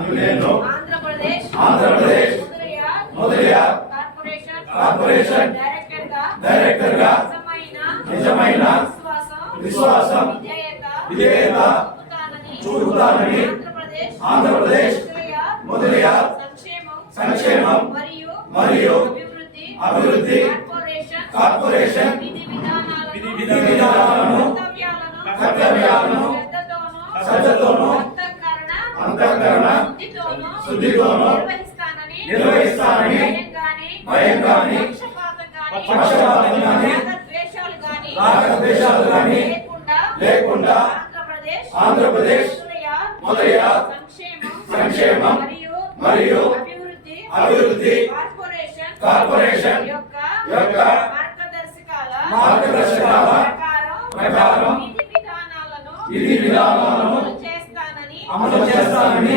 అమ్యులేను Andhra Pradesh Andhra Pradesh corporation corporation నిజమైన విశ్వాసం విశ్వాసం చూపుతానని ఆంధ్రప్రదేశ్ ఆంధ్రప్రదేశ్ సంక్షేమం మరియు అభివృద్ధి కార్పొరేషన్ విధి విధానాలను విధి విధానాలను కర్తవ్యాలను అంతఃకరణ శుద్ధితోనూ నిర్వహిస్తానని భయంగాని భయంగాని పక్షపాతం గాని పక్షపాతం గాని రాగద్వేషాలు గాని లేకుండా ఆంధ్రప్రదేశ్ మొదలయ్య సంక్షేమం మరియు అభివృద్ధి కార్పొరేషన్ యొక్క మార్గదర్శకాల ప్రకారం విధి విధానాలను అమలు చేస్తానని